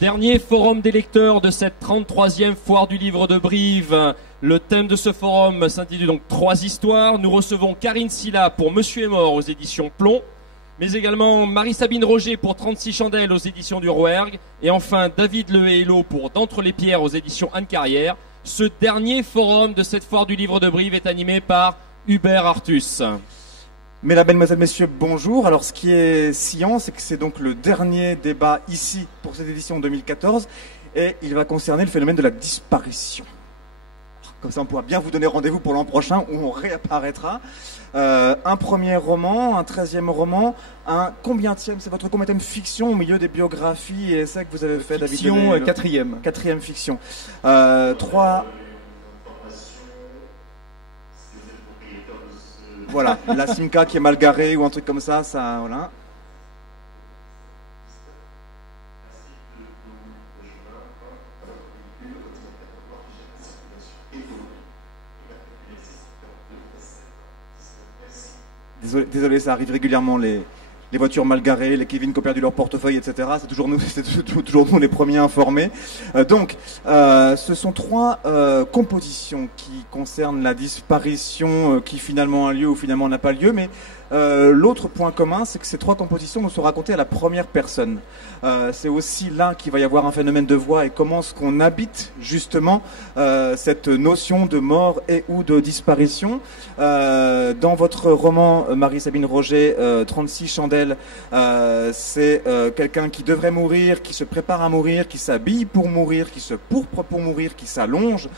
Dernier forum des lecteurs de cette 33e foire du livre de Brive. Le thème de ce forum s'intitule donc 3 histoires. Nous recevons Karine Silla pour Monsieur est mort aux éditions Plomb, mais également Marie-Sabine Roger pour 36 chandelles aux éditions du Rouergue, et enfin David Le Hello pour D'entre les pierres aux éditions Anne Carrière. Ce dernier forum de cette foire du livre de Brive est animé par Hubert Artus. Mesdames, Mesdemoiselles, Messieurs, bonjour. Alors, ce qui est sciant, c'est que c'est donc le dernier débat ici pour cette édition 2014, et il va concerner le phénomène de la disparition. Comme ça, on pourra bien vous donner rendez-vous pour l'an prochain où on réapparaîtra. Un premier roman, un 13e roman, un combienième, c'est votre combienième fiction au milieu des biographies et essais que vous avez fait, David? Fiction, quatrième. Quatrième fiction. 3... Voilà, la Simca qui est mal garée ou un truc comme ça, voilà. Désolé, ça arrive régulièrement, les voitures mal garées, les Kevin qui ont perdu leur portefeuille, etc. C'est toujours nous les premiers informés. Donc, ce sont 3 compositions qui concernent la disparition qui finalement a lieu ou finalement n'a pas lieu, mais l'autre point commun, c'est que ces 3 compositions nous sont racontées à la première personne. C'est aussi là qu'il va y avoir un phénomène de voix et comment est-ce qu'on habite justement cette notion de mort et ou de disparition. Dans votre roman, Marie-Sabine Roger, 36 chandelles, c'est quelqu'un qui devrait mourir, qui se prépare à mourir, qui s'habille pour mourir, qui se pourpre pour mourir, qui s'allonge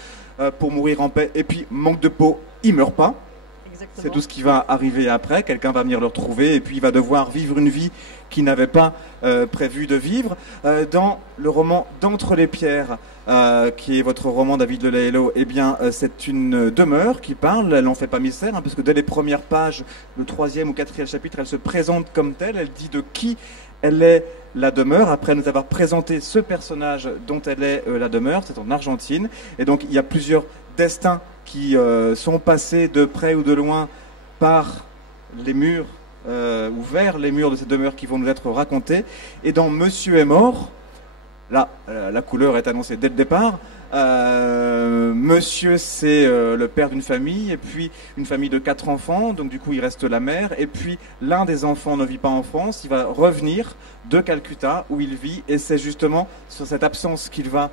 pour mourir en paix, et puis manque de peau, il meurt pas. C'est tout ce qui va arriver après. Quelqu'un va venir le retrouver et puis il va devoir vivre une vie qu'il n'avait pas prévu de vivre. Dans le roman D'entre les pierres, qui est votre roman, David Le Hello, eh bien, c'est une demeure qui parle. Elle n'en fait pas mystère, parce que dès les premières pages, le 3e ou 4e chapitre, elle se présente comme telle. Elle dit de qui elle est la demeure, après nous avoir présenté ce personnage dont elle est la demeure. C'est en Argentine. Et donc, il y a plusieurs destins qui sont passés de près ou de loin par les murs ou vers les murs de cette demeure qui vont nous être racontés. Et dans Monsieur est mort, là, la couleur est annoncée dès le départ. Monsieur, c'est le père d'une famille, et puis une famille de 4 enfants, donc du coup il reste la mère, et puis l'un des enfants ne vit pas en France, il va revenir de Calcutta où il vit, et c'est justement sur cette absence qu'il va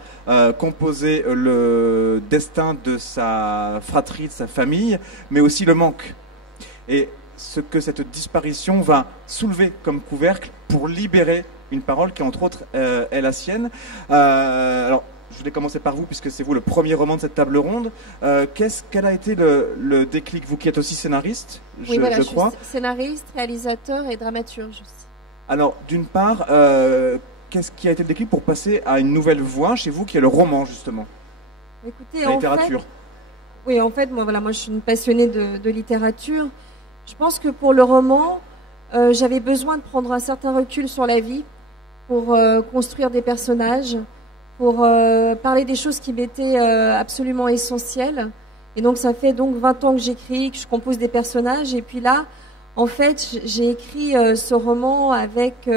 composer le destin de sa fratrie, de sa famille, mais aussi le manque. Et ce que cette disparition va soulever comme couvercle pour libérer une parole qui, entre autres, est la sienne. Alors, je voulais commencer par vous, puisque c'est vous le premier roman de cette table ronde. Quel a été le déclic, vous qui êtes aussi scénariste, oui, voilà, je crois. Je suis scénariste, réalisateur et dramaturge aussi. Alors, d'une part, qu'est-ce qui a été le déclic pour passer à une nouvelle voie chez vous, qui est le roman, justement? Écoutez, la littérature. Oui, en fait, moi, je suis une passionnée de littérature. Je pense que pour le roman, j'avais besoin de prendre un certain recul sur la vie pour construire des personnages, pour parler des choses qui m'étaient absolument essentielles. Et donc, ça fait donc 20 ans que j'écris, que je compose des personnages. Et puis là, en fait, j'ai écrit ce roman avec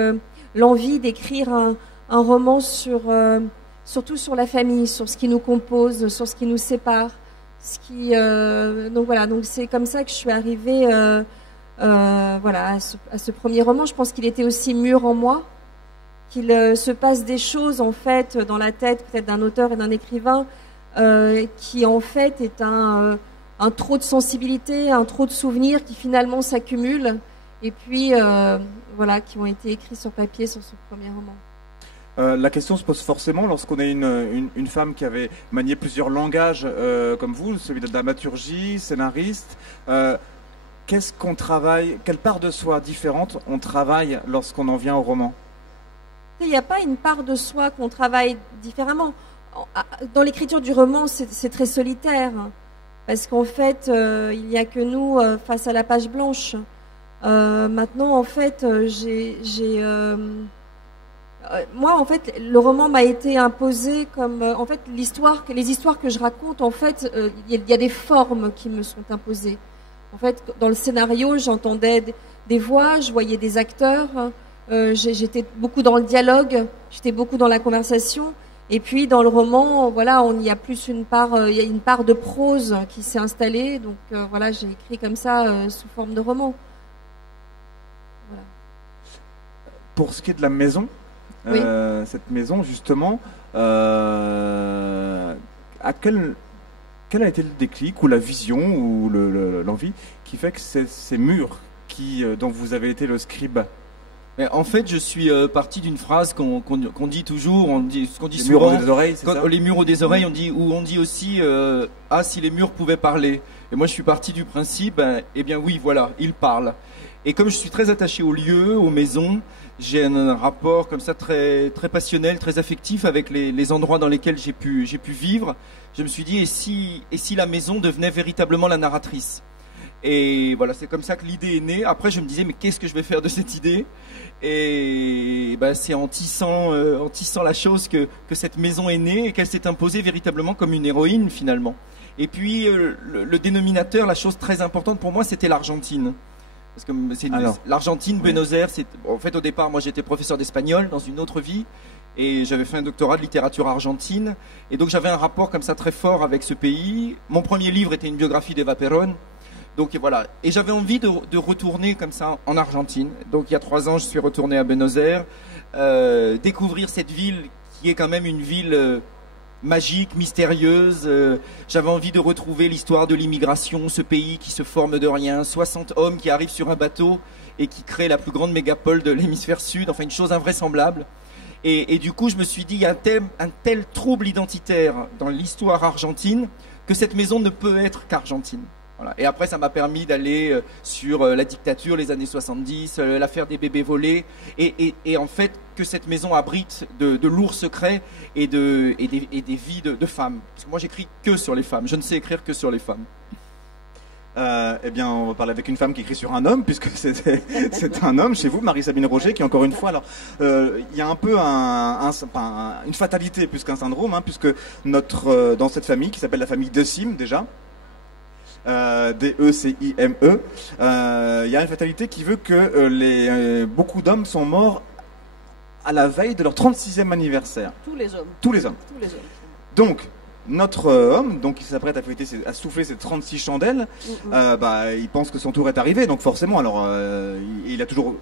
l'envie d'écrire un roman surtout sur la famille, sur ce qui nous compose, sur ce qui nous sépare. Donc voilà, donc c'est comme ça que je suis arrivée voilà, à ce premier roman. Je pense qu'il était aussi mûr en moi, qu'il se passe des choses en fait dans la tête peut-être d'un auteur et d'un écrivain qui en fait est un trop de sensibilité, un trop de souvenirs qui finalement s'accumulent et puis voilà, qui ont été écrits sur papier sur ce premier roman. La question se pose forcément lorsqu'on est une femme qui avait manié plusieurs langages comme vous, celui de la dramaturgie, scénariste. Qu'est-ce qu'on travaille, quelle part de soi différente on travaille lorsqu'on en vient au roman? Il n'y a pas une part de soi qu'on travaille différemment. Dans l'écriture du roman, c'est très solitaire, parce qu'en fait, il n'y a que nous face à la page blanche. Maintenant, en fait, moi, en fait, le roman m'a été imposé comme, en fait, les histoires que je raconte, en fait, il y a des formes qui me sont imposées. En fait, dans le scénario, j'entendais des voix, je voyais des acteurs, J'étais beaucoup dans le dialogue, j'étais beaucoup dans la conversation. Et puis dans le roman, voilà, il y a plus une part, il y a une part de prose qui s'est installée. Donc voilà, j'ai écrit comme ça sous forme de roman. Voilà. Pour ce qui est de la maison, Oui. cette maison justement, quel a été le déclic ou la vision ou l'envie qui fait que ces murs dont vous avez été le scribe? Mais en fait, je suis parti d'une phrase qu'on dit toujours, ce qu'on dit Les souvent. murs ou des oreilles, c'est ça? Les murs ou des oreilles, on dit aussi ah, si les murs pouvaient parler. Et moi, je suis parti du principe, eh bien oui, voilà, ils parlent. Et comme je suis très attaché aux lieux, aux maisons, j'ai un rapport comme ça très très passionnel, très affectif avec les endroits dans lesquels j'ai pu vivre. Je me suis dit, et si la maison devenait véritablement la narratrice? Et voilà, c'est comme ça que l'idée est née. Après, je me disais, mais qu'est-ce que je vais faire de cette idée? Et c'est en tissant la chose que cette maison est née et qu'elle s'est imposée véritablement comme une héroïne finalement. Et puis le dénominateur, la chose très importante pour moi, c'était l'Argentine. Parce que l'Argentine, Buenos Aires, en fait au départ, moi j'étais professeur d'espagnol dans une autre vie et j'avais fait un doctorat de littérature argentine. Et donc j'avais un rapport comme ça très fort avec ce pays. Mon premier livre était une biographie d'Eva Perón. Donc voilà, et j'avais envie de retourner comme ça en Argentine. Donc il y a 3 ans, je suis retourné à Buenos Aires, découvrir cette ville qui est quand même une ville magique, mystérieuse. J'avais envie de retrouver l'histoire de l'immigration, ce pays qui se forme de rien, 60 hommes qui arrivent sur un bateau et qui créent la plus grande mégapole de l'hémisphère sud, enfin une chose invraisemblable. Et du coup, je me suis dit, il y a un tel trouble identitaire dans l'histoire argentine que cette maison ne peut être qu'argentine. Voilà. Et après, ça m'a permis d'aller sur la dictature, les années 70, l'affaire des bébés volés, et en fait que cette maison abrite de lourds secrets et des vies de femmes. Parce que moi, j'écris que sur les femmes. Je ne sais écrire que sur les femmes. Eh bien, on va parler avec une femme qui écrit sur un homme, puisque c'est un homme chez vous, Marie-Sabine Roger, qui encore une fois, alors, il y a un peu une fatalité plus qu'un syndrome, hein, puisque dans cette famille, qui s'appelle la famille Decime déjà, D-E-C-I-M-E, il y a une fatalité qui veut que beaucoup d'hommes sont morts à la veille de leur 36e anniversaire. Tous les hommes. Tous les hommes. Tous les hommes. Donc, notre homme, donc il s'apprête à souffler ses 36 chandelles, il pense que son tour est arrivé, donc forcément, alors il a toujours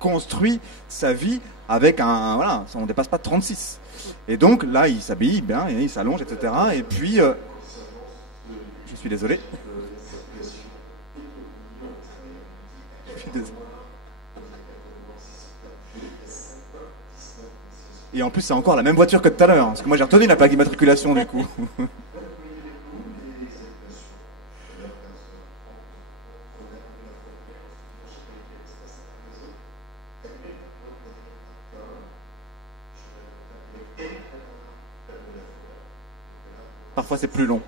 construit sa vie avec on ne dépasse pas de 36. Et donc là, il s'habille bien, il s'allonge, etc. Et puis, je suis désolé. Et en plus, c'est encore la même voiture que tout à l'heure, parce que moi j'ai retenu la plaque d'immatriculation du coup. Parfois c'est plus long.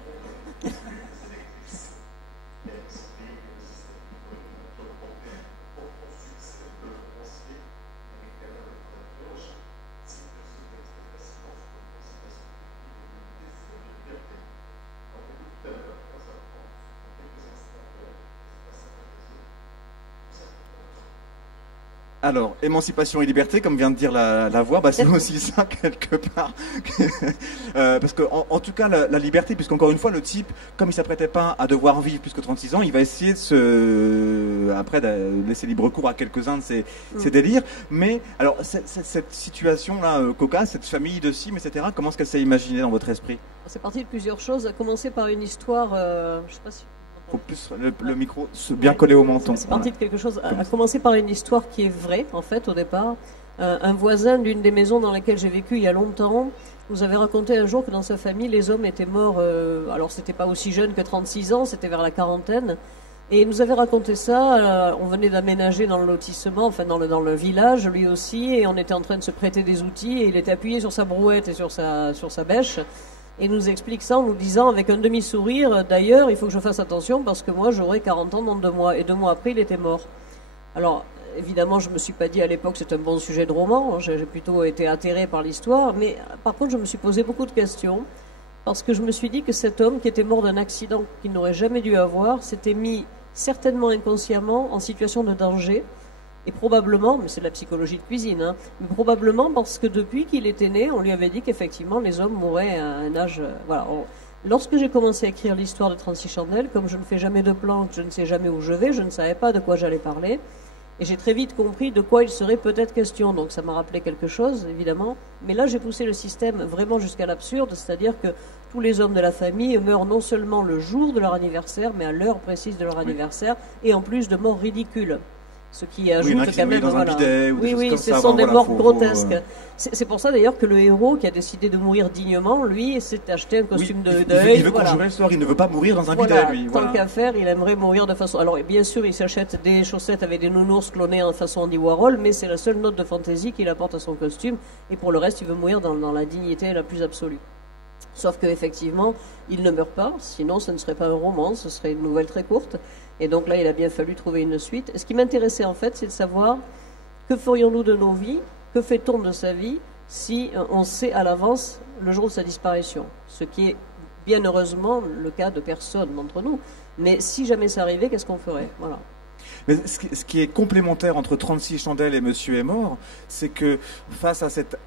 Alors, émancipation et liberté, comme vient de dire la voix, c'est aussi ça quelque part. Parce que, en tout cas, la liberté, puisqu'encore une fois, le type, comme il s'apprêtait pas à devoir vivre plus que 36 ans, il va essayer de laisser libre cours à quelques-uns de ses délires. Mais, alors, cette situation-là, cocasse, cette famille de cimes, etc., comment est-ce qu'elle s'est imaginée dans votre esprit? C'est parti de plusieurs choses, à commencer par une histoire, je sais pas si... Faut plus le micro bien collé au menton. C'est parti de quelque chose, à commencer par une histoire qui est vraie, en fait, au départ. Un voisin d'une des maisons dans lesquelles j'ai vécu il y a longtemps nous avait raconté un jour que dans sa famille, les hommes étaient morts, alors c'était pas aussi jeune que 36 ans, c'était vers la quarantaine. Et il nous avait raconté ça, on venait d'aménager dans le lotissement, enfin dans le village, lui aussi, et on était en train de se prêter des outils, et il était appuyé sur sa brouette et sur sa bêche. Et il nous explique ça en nous disant avec un demi-sourire, d'ailleurs, il faut que je fasse attention parce que moi, j'aurai 40 ans dans 2 mois. Et 2 mois après, il était mort. Alors, évidemment, je me suis pas dit à l'époque c'est un bon sujet de roman. J'ai plutôt été atterré par l'histoire. Mais par contre, je me suis posé beaucoup de questions parce que je me suis dit que cet homme qui était mort d'un accident qu'il n'aurait jamais dû avoir s'était mis certainement inconsciemment en situation de danger Et probablement, mais c'est de la psychologie de cuisine, hein, mais probablement parce que depuis qu'il était né, on lui avait dit qu'effectivement les hommes mouraient à un âge... voilà. Lorsque j'ai commencé à écrire l'histoire de 36 chandelles, comme je ne fais jamais de plan, que je ne sais jamais où je vais, je ne savais pas de quoi j'allais parler. Et j'ai très vite compris de quoi il serait peut-être question. Donc ça m'a rappelé quelque chose, évidemment. Mais là, j'ai poussé le système vraiment jusqu'à l'absurde, c'est-à-dire que tous les hommes de la famille meurent non seulement le jour de leur anniversaire, mais à l'heure précise de leur anniversaire, et en plus de morts ridicules. Ce qui ajoute quand même... dans un bidet, ou oui, comme ce ça, sont des morts faut, grotesques. C'est pour ça d'ailleurs que le héros qui a décidé de mourir dignement, lui, s'est acheté un costume de deuil. Il veut conjurer le sort, il ne veut pas mourir dans un bidet, lui. Tant qu'à faire, il aimerait mourir de façon... Alors, bien sûr, il s'achète des chaussettes avec des nounours clonés en façon Andy Warhol, mais c'est la seule note de fantaisie qu'il apporte à son costume, et pour le reste, il veut mourir dans la dignité la plus absolue. Sauf qu'effectivement, il ne meurt pas, sinon ce ne serait pas un roman, ce serait une nouvelle très courte. Et donc là, il a bien fallu trouver une suite. Et ce qui m'intéressait en fait, c'est de savoir que ferions-nous de nos vies, que fait-on de sa vie si on sait à l'avance le jour de sa disparition. Ce qui est bien heureusement le cas de personne d'entre nous. Mais si jamais ça arrivait, qu'est-ce qu'on ferait? Voilà. Mais ce qui est complémentaire entre 36 chandelles et Monsieur est mort, c'est que face à cet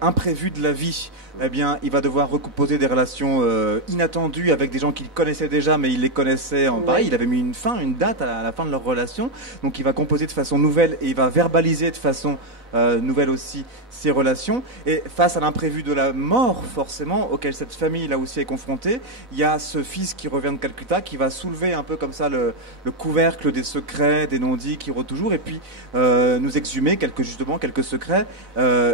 imprévu de la vie, eh bien, il va devoir recomposer des relations inattendues avec des gens qu'il connaissait déjà, mais il les connaissait en pareil. Il avait mis une date à la fin de leur relation. Donc il va composer de façon nouvelle et il va verbaliser de façon nouvelle aussi ses relations. Et face à l'imprévu de la mort, forcément, auquel cette famille là aussi est confrontée, il y a ce fils qui revient de Calcutta qui va soulever un peu comme ça le couvercle des secrets, des non-dits qui rôdent toujours, et puis nous exhumer quelques secrets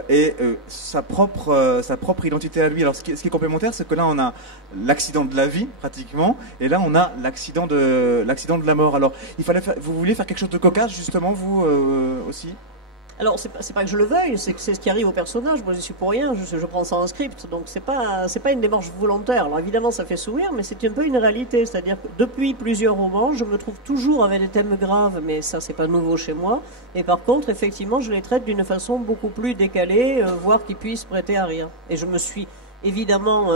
et sa propre identité à lui. Alors ce qui est complémentaire, c'est que là on a l'accident de la vie pratiquement, et là on a l'accident de la mort. Alors vous vouliez faire quelque chose de cocasse justement, vous aussi? Alors, c'est pas que je le veuille, c'est ce qui arrive au personnage. Moi, je suis pour rien, je prends ça en script. Donc, c'est pas une démarche volontaire. Alors, évidemment, ça fait sourire, mais c'est un peu une réalité. C'est-à-dire que depuis plusieurs romans, je me trouve toujours avec des thèmes graves, mais ça, c'est pas nouveau chez moi. Et par contre, effectivement, je les traite d'une façon beaucoup plus décalée, voire qui puisse prêter à rire. Et je me suis évidemment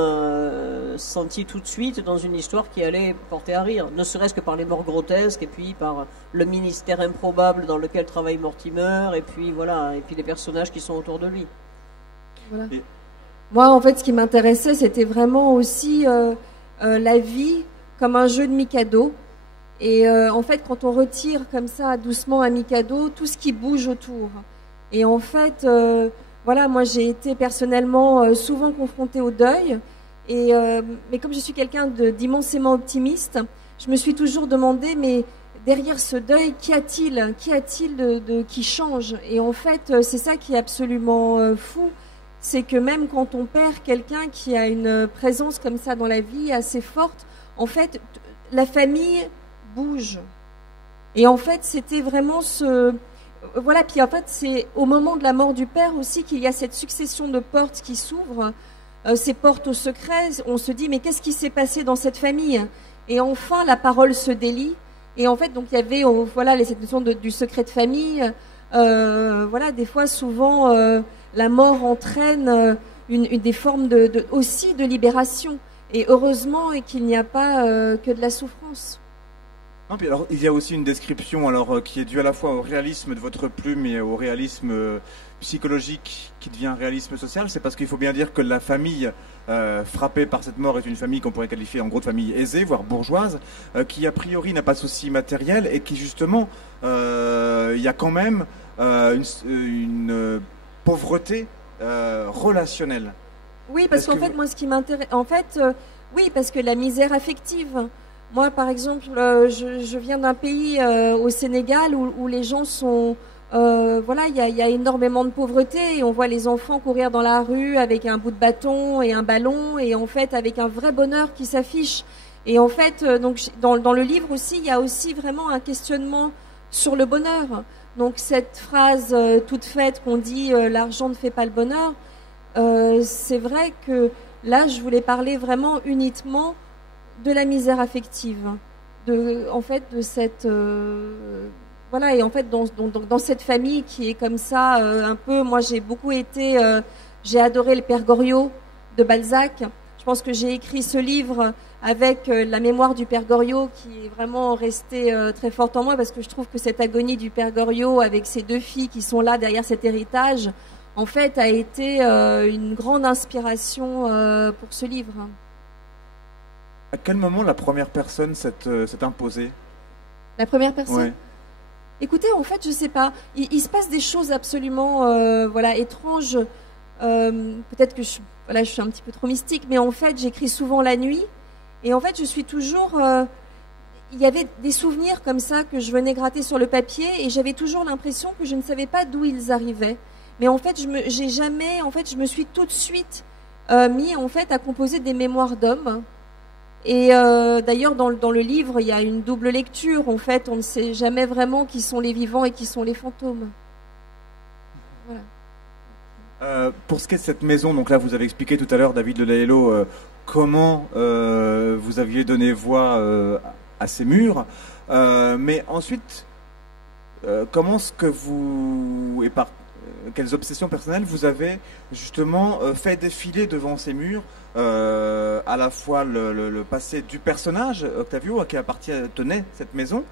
senti tout de suite dans une histoire qui allait porter à rire, ne serait-ce que par les morts grotesques et puis par le ministère improbable dans lequel travaille Mortimer, et puis voilà, et puis les personnages qui sont autour de lui. Voilà. Moi, en fait, ce qui m'intéressait, c'était vraiment aussi la vie comme un jeu de Mikado. Et en fait, quand on retire comme ça doucement un Mikado, tout ce qui bouge autour. Et en fait, voilà, moi j'ai été personnellement souvent confrontée au deuil, mais comme je suis quelqu'un d'immensément optimiste, je me suis toujours demandé, mais derrière ce deuil, qu'y a-t-il qui change? Et en fait, c'est ça qui est absolument fou, c'est que même quand on perd quelqu'un qui a une présence comme ça dans la vie assez forte, en fait, la famille bouge. Et en fait, c'était vraiment voilà, puis en fait, c'est au moment de la mort du père aussi qu'il y a cette succession de portes qui s'ouvrent, ces portes au secret. On se dit, mais qu'est-ce qui s'est passé dans cette famille? Et enfin, la parole se délie. Et en fait, donc il y avait voilà, cette notion du secret de famille. Voilà, des fois, souvent, la mort entraîne des formes aussi de libération. Et heureusement qu'il n'y a pas que de la souffrance. Non, puis alors, il y a aussi une description qui est due à la fois au réalisme de votre plume et au réalisme psychologique qui devient réalisme social. C'est parce qu'il faut bien dire que la famille frappée par cette mort est une famille qu'on pourrait qualifier en gros de famille aisée, voire bourgeoise, qui a priori n'a pas de soucis matériels et qui justement, il y a quand même une pauvreté relationnelle. Oui, parce qu'en fait, moi, ce qui m'intéresse, oui, parce que la misère affective. Moi, par exemple, je viens d'un pays au Sénégal où les gens sont... voilà, il y a énormément de pauvreté et on voit les enfants courir dans la rue avec un bout de bâton et un ballon et en fait avec un vrai bonheur qui s'affiche. Et en fait, donc dans le livre aussi, il y a aussi vraiment un questionnement sur le bonheur. Donc cette phrase toute faite qu'on dit l'argent ne fait pas le bonheur, c'est vrai que là, je voulais parler vraiment uniquement de la misère affective, en fait de cette voilà, et en fait dans cette famille qui est comme ça un peu. Moi j'ai beaucoup été j'ai adoré le Père Goriot de Balzac. Je pense que j'ai écrit ce livre avec la mémoire du Père Goriot qui est vraiment restée très forte en moi parce que je trouve que cette agonie du Père Goriot avec ses 2 filles qui sont là derrière cet héritage, en fait, a été une grande inspiration pour ce livre. À quel moment la première personne s'est imposée? La première personne? Ouais. Écoutez, en fait, je sais pas. Il se passe des choses absolument voilà, étranges. Peut-être que je suis un petit peu trop mystique, mais en fait, j'écris souvent la nuit. Et en fait, je suis toujours... il y avait des souvenirs comme ça que je venais gratter sur le papier et j'avais toujours l'impression que je ne savais pas d'où ils arrivaient. Mais en fait, je me suis tout de suite mis en fait, à composer des mémoires d'hommes. Et d'ailleurs, dans le livre, il y a une double lecture. En fait, on ne sait jamais vraiment qui sont les vivants et qui sont les fantômes. Voilà. Pour ce qui est de cette maison, donc là, vous avez expliqué tout à l'heure, David Lelahello, comment vous aviez donné voix à ces murs. Mais ensuite, comment est-ce que vous, et par quelles obsessions personnelles vous avez justement fait défiler devant ces murs à la fois le passé du personnage Octavio qui tenait cette maison,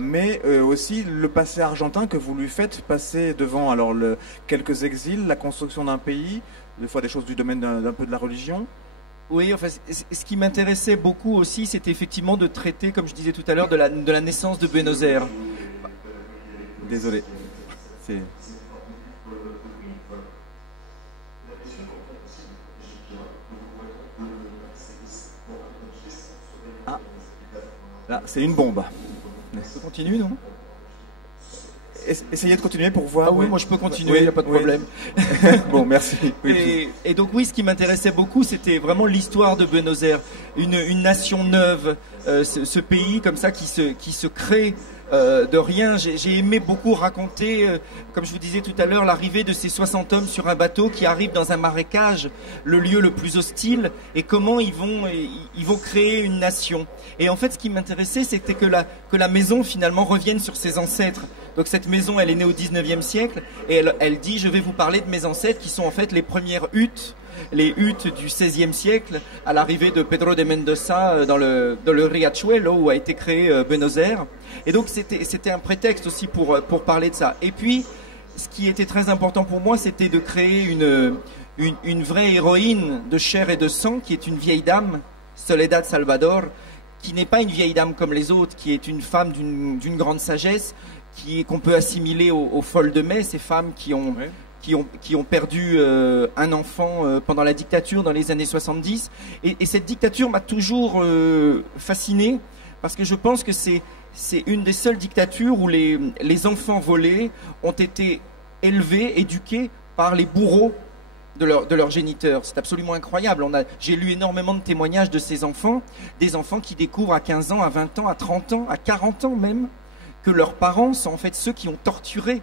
mais aussi le passé argentin que vous lui faites passer devant alors quelques exils, la construction d'un pays, des fois des choses du domaine d'un peu de la religion. Oui, enfin, ce qui m'intéressait beaucoup aussi, c'était effectivement de traiter, comme je disais tout à l'heure, de la naissance de Buenos Aires. Désolé. C'est... Ah, là, c'est une bombe. On continue, non? Essayez de continuer pour voir. Ah oui, moi je peux continuer, il n'y a pas de problème. Bon, merci. Oui. Et donc oui, ce qui m'intéressait beaucoup, c'était vraiment l'histoire de Buenos Aires, une nation neuve, ce pays comme ça qui se crée de rien. J'ai aimé beaucoup raconter, comme je vous disais tout à l'heure, l'arrivée de ces 60 hommes sur un bateau qui arrivent dans un marécage, le lieu le plus hostile, et comment ils vont créer une nation. Et en fait, ce qui m'intéressait, c'était que la maison finalement revienne sur ses ancêtres. Donc cette maison, elle est née au 19e siècle, et elle dit, je vais vous parler de mes ancêtres qui sont en fait les premières huttes, les huttes du 16e siècle, à l'arrivée de Pedro de Mendoza dans le Riachuelo où a été créé Buenos Aires. Et donc c'était un prétexte aussi pour parler de ça. Et puis, ce qui était très important pour moi, c'était de créer une vraie héroïne de chair et de sang, qui est une vieille dame, Soledad Salvador, qui n'est pas une vieille dame comme les autres, qui est une femme d'une grande sagesse, qu'on peut assimiler aux folles de mai, ces femmes qui ont perdu un enfant pendant la dictature dans les années 70. Et cette dictature m'a toujours fasciné, parce que je pense que c'est une des seules dictatures où les enfants volés ont été élevés, éduqués par les bourreaux de leurs géniteurs. C'est absolument incroyable. J'ai lu énormément de témoignages de ces enfants, des enfants qui découvrent à 15 ans, à 20 ans, à 30 ans, à 40 ans même, que leurs parents sont en fait ceux qui ont torturé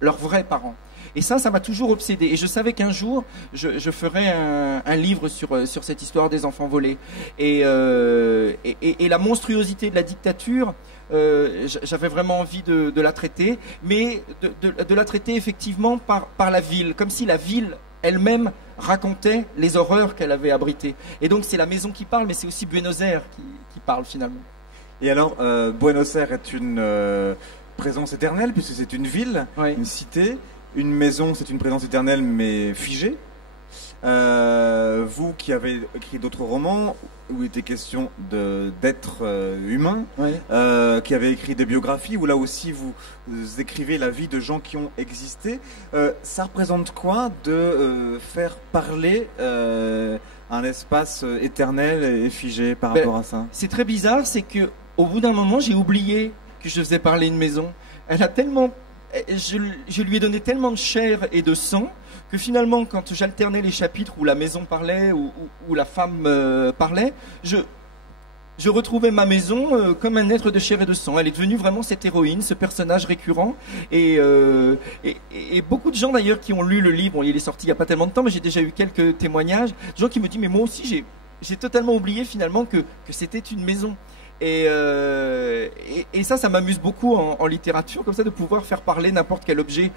leurs vrais parents. Et ça m'a toujours obsédé. Et je savais qu'un jour, je ferais un livre sur cette histoire des enfants volés. Et la monstruosité de la dictature, j'avais vraiment envie de la traiter, mais de la traiter effectivement par la ville, comme si la ville elle-même racontait les horreurs qu'elle avait abritées. Et donc c'est la maison qui parle, mais c'est aussi Buenos Aires qui parle finalement. Et alors, Buenos Aires est une présence éternelle, puisque c'est une ville, oui. Une cité. Une maison, c'est une présence éternelle, mais figée. Vous qui avez écrit d'autres romans, où il était question d'êtres humains, oui. Qui avez écrit des biographies, où là aussi vous écrivez la vie de gens qui ont existé, ça représente quoi de faire parler un espace éternel et figé par rapport à ça? C'est très bizarre, c'est que au bout d'un moment, j'ai oublié que je faisais parler une maison. Elle a tellement... Je lui ai donné tellement de chair et de sang que finalement, quand j'alternais les chapitres où la maison parlait, où la femme parlait, je retrouvais ma maison comme un être de chair et de sang. Elle est devenue vraiment cette héroïne, ce personnage récurrent. Et beaucoup de gens d'ailleurs qui ont lu le livre, bon, il est sorti il n'y a pas tellement de temps, mais j'ai déjà eu quelques témoignages, des gens qui me disent, mais moi aussi j'ai totalement oublié finalement que c'était une maison. Et ça m'amuse beaucoup en littérature, comme ça, de pouvoir faire parler n'importe quel objet.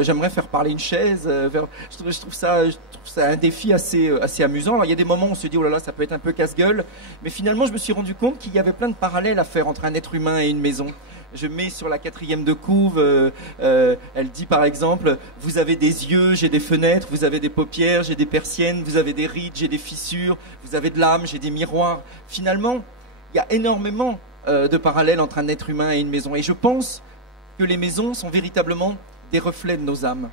J'aimerais faire parler une chaise. Je trouve ça un défi assez amusant. Alors, il y a des moments où on se dit, oh là là, ça peut être un peu casse-gueule. Mais finalement, je me suis rendu compte qu'il y avait plein de parallèles à faire entre un être humain et une maison. Je mets sur la 4e de couve, elle dit par exemple, vous avez des yeux, j'ai des fenêtres, vous avez des paupières, j'ai des persiennes, vous avez des rides, j'ai des fissures, vous avez de l'âme, j'ai des miroirs. Finalement, il y a énormément de parallèles entre un être humain et une maison. Et je pense que les maisons sont véritablement des reflets de nos âmes.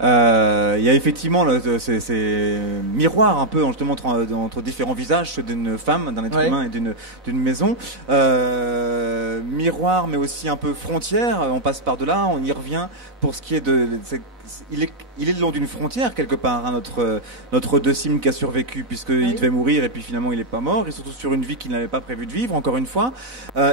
Il y a effectivement ces miroirs un peu justement entre différents visages, ceux d'une femme, d'un être humain et d'une maison. Miroir, mais aussi un peu frontière. On passe par de là, on y revient pour ce qui est il est le long d'une frontière quelque part, hein, notre Decime qui a survécu puisqu'il devait mourir et puis finalement il n'est pas mort, et surtout sur une vie qu'il n'avait pas prévu de vivre, encore une fois.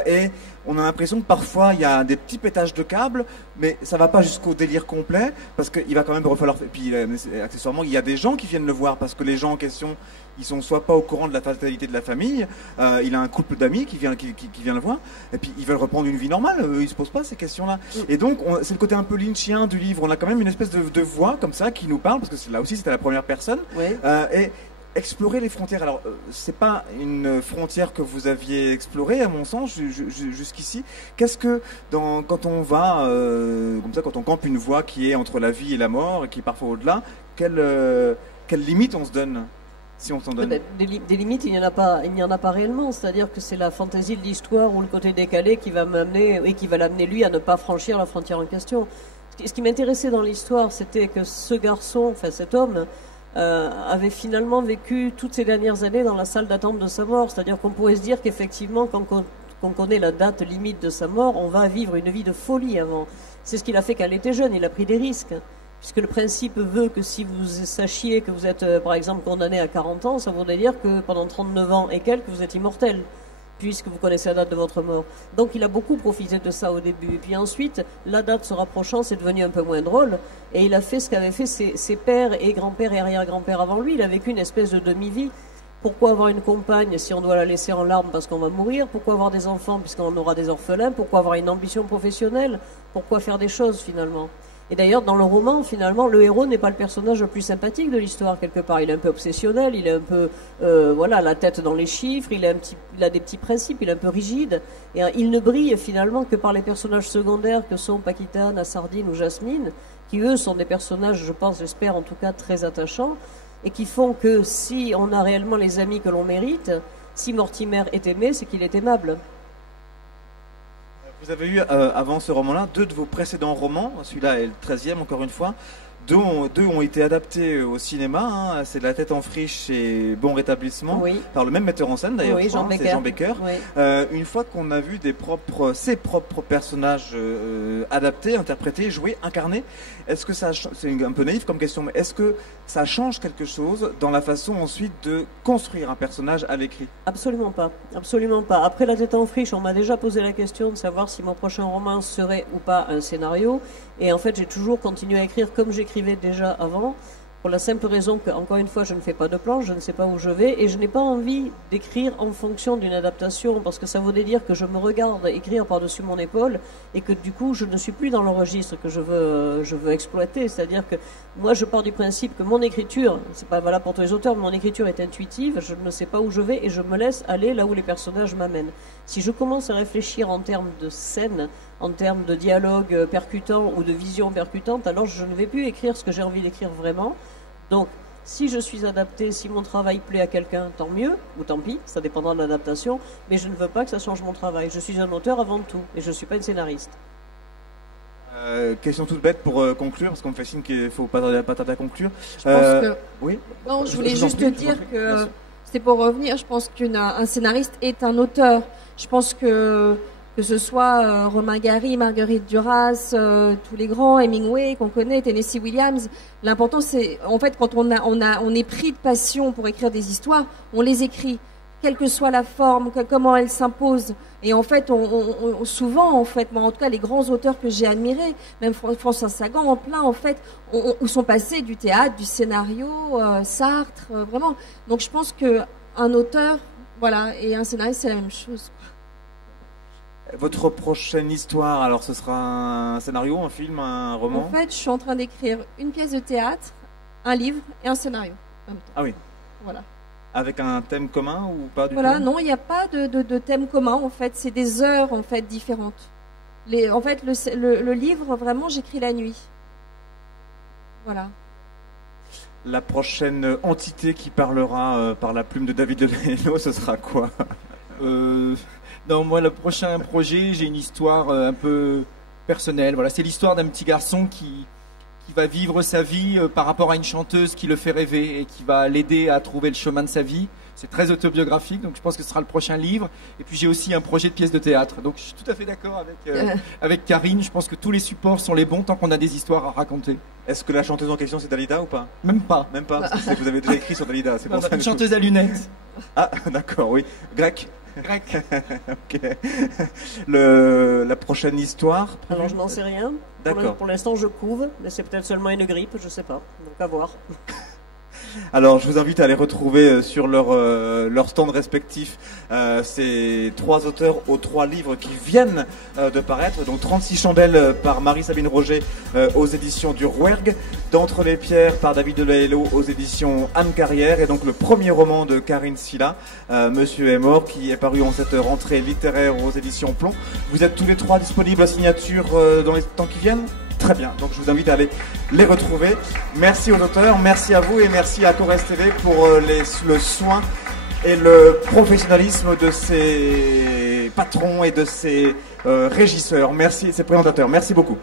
Et on a l'impression que parfois il y a des petits pétages de câbles, mais ça va pas jusqu'au délire complet parce qu'il va quand même falloir. Et puis accessoirement, il y a des gens qui viennent le voir parce que les gens en question, ils sont soit pas au courant de la fatalité de la famille, il a un couple d'amis qui vient le voir, et puis ils veulent reprendre une vie normale, ils se posent pas ces questions-là. Et donc c'est le côté un peu lynchien du livre, on a quand même une espèce de voix comme ça qui nous parle, parce que là aussi c'était la première personne, et explorer les frontières. Alors c'est pas une frontière que vous aviez explorée à mon sens jusqu'ici. Qu'est-ce que quand on va comme ça, quand on campe une voie qui est entre la vie et la mort et qui est parfois au-delà, quelle limite on se donne? Si on s'en donne. Des limites, il n'y en a pas réellement. C'est-à-dire que c'est la fantaisie de l'histoire ou le côté décalé qui va m'amener et qui va l'amener lui à ne pas franchir la frontière en question. Ce qui m'intéressait dans l'histoire, c'était que ce garçon, enfin cet homme, avait finalement vécu toutes ces dernières années dans la salle d'attente de sa mort. C'est-à-dire qu'on pourrait se dire qu'effectivement, quand on connaît la date limite de sa mort, on va vivre une vie de folie avant. C'est ce qu'il a fait quand il était jeune. Il a pris des risques. Puisque le principe veut que si vous sachiez que vous êtes, par exemple, condamné à 40 ans, ça voudrait dire que pendant 39 ans et quelques, vous êtes immortel, puisque vous connaissez la date de votre mort. Donc il a beaucoup profité de ça au début. Et puis ensuite, la date se rapprochant, c'est devenu un peu moins drôle. Et il a fait ce qu'avaient fait ses pères et grands-pères et arrière-grands-pères avant lui. Il a vécu une espèce de demi-vie. Pourquoi avoir une compagne si on doit la laisser en larmes parce qu'on va mourir? Pourquoi avoir des enfants puisqu'on aura des orphelins? Pourquoi avoir une ambition professionnelle? Pourquoi faire des choses finalement? Et d'ailleurs, dans le roman, finalement, le héros n'est pas le personnage le plus sympathique de l'histoire, quelque part. Il est un peu obsessionnel, il est un peu, la tête dans les chiffres, il a des petits principes, il est un peu rigide. Et il ne brille finalement que par les personnages secondaires que sont Paquita, Nassardine ou Jasmine, qui eux sont des personnages, je pense, j'espère en tout cas, très attachants, et qui font que si on a réellement les amis que l'on mérite, si Mortimer est aimé, c'est qu'il est aimable. Vous avez eu, avant ce roman-là, 2 de vos précédents romans, celui-là est le 13e encore une fois, 2 ont été adaptés au cinéma, hein. C'est La tête en friche et Bon rétablissement, par le même metteur en scène d'ailleurs, Jean Becker. C'est Jean Becker. Une fois qu'on a vu ses propres personnages adaptés, interprétés, joués, incarnés, est-ce que c'est un peu naïf comme question, mais est-ce que ça change quelque chose dans la façon ensuite de construire un personnage à l'écrit? Absolument pas, absolument pas. Après La tête en friche, on m'a déjà posé la question de savoir si mon prochain roman serait ou pas un scénario, et en fait j'ai toujours continué à écrire comme j'écrivais déjà avant, pour la simple raison que, encore une fois, je ne fais pas de plan, je ne sais pas où je vais, et je n'ai pas envie d'écrire en fonction d'une adaptation, parce que ça voudrait dire que je me regarde écrire par-dessus mon épaule, et que du coup, je ne suis plus dans le registre que je veux exploiter. C'est-à-dire que moi, je pars du principe que mon écriture, c'est pas valable pour tous les auteurs, mais mon écriture est intuitive, je ne sais pas où je vais, et je me laisse aller là où les personnages m'amènent. Si je commence à réfléchir en termes de scène, en termes de dialogue percutant ou de vision percutante, alors je ne vais plus écrire ce que j'ai envie d'écrire vraiment. Donc, si je suis adapté, si mon travail plaît à quelqu'un, tant mieux, ou tant pis, ça dépendra de l'adaptation, mais je ne veux pas que ça change mon travail. Je suis un auteur avant tout, et je ne suis pas une scénariste. Question toute bête pour conclure, parce qu'on me fait signe qu'il ne faut pas tarder à conclure. Je pense que... Oui. Non, je voulais juste te dire que, c'est pour revenir, je pense qu'un scénariste est un auteur. Je pense que ce soit Romain Gary, Marguerite Duras, tous les grands, Hemingway qu'on connaît, Tennessee Williams, l'important c'est, en fait, quand on est pris de passion pour écrire des histoires, on les écrit, quelle que soit la forme, comment elle s'impose. Et en fait, souvent, en fait, moi, en tout cas, les grands auteurs que j'ai admirés, même François Sagan, en plein, en fait, sont passés du théâtre, du scénario, Sartre, vraiment. Donc, je pense qu'un auteur Voilà, et un scénario, c'est la même chose. Votre prochaine histoire, alors ce sera un scénario, un film, un roman? En fait, je suis en train d'écrire une pièce de théâtre, un livre et un scénario en même temps. Ah oui. Voilà. Avec un thème commun ou pas du Voilà, tout? non, il n'y a pas de thème commun en fait, c'est des heures en fait différentes. En fait, le livre, vraiment, j'écris la nuit. Voilà. La prochaine entité qui parlera par la plume de David Delaney, ce sera quoi? Non, moi, le prochain projet, j'ai une histoire un peu personnelle. Voilà, c'est l'histoire d'un petit garçon qui va vivre sa vie par rapport à une chanteuse qui le fait rêver et qui va l'aider à trouver le chemin de sa vie. C'est très autobiographique, donc je pense que ce sera le prochain livre. Et puis j'ai aussi un projet de pièce de théâtre. Donc je suis tout à fait d'accord avec Karine. Je pense que tous les supports sont les bons tant qu'on a des histoires à raconter. Est-ce que la chanteuse en question c'est Dalida ou pas? Même pas. Même pas, parce que c'est que vous avez déjà écrit sur Dalida. C'est pour ça Une chanteuse à lunettes. Ah, d'accord, oui. Grec. Grec. Ok. La prochaine histoire. Alors je n'en sais rien. D'accord. Pour l'instant je couve, mais c'est peut-être seulement une grippe, je sais pas. Donc à voir. Alors, je vous invite à aller retrouver sur leur stand respectif ces 3 auteurs aux 3 livres qui viennent de paraître. Donc, 36 chandelles par Marie-Sabine Roger aux éditions du Rouergue, D'entre les pierres par David Delahello aux éditions Anne Carrière, et donc le premier roman de Karine Silla, Monsieur est mort, qui est paru en cette rentrée littéraire aux éditions Plomb. Vous êtes tous les 3 disponibles à signature dans les temps qui viennent? Très bien, donc je vous invite à aller les retrouver. Merci aux auteurs, merci à vous et merci à Corrèze TV pour le soin et le professionnalisme de ces patrons et de ces régisseurs. Merci, ces présentateurs. Merci beaucoup.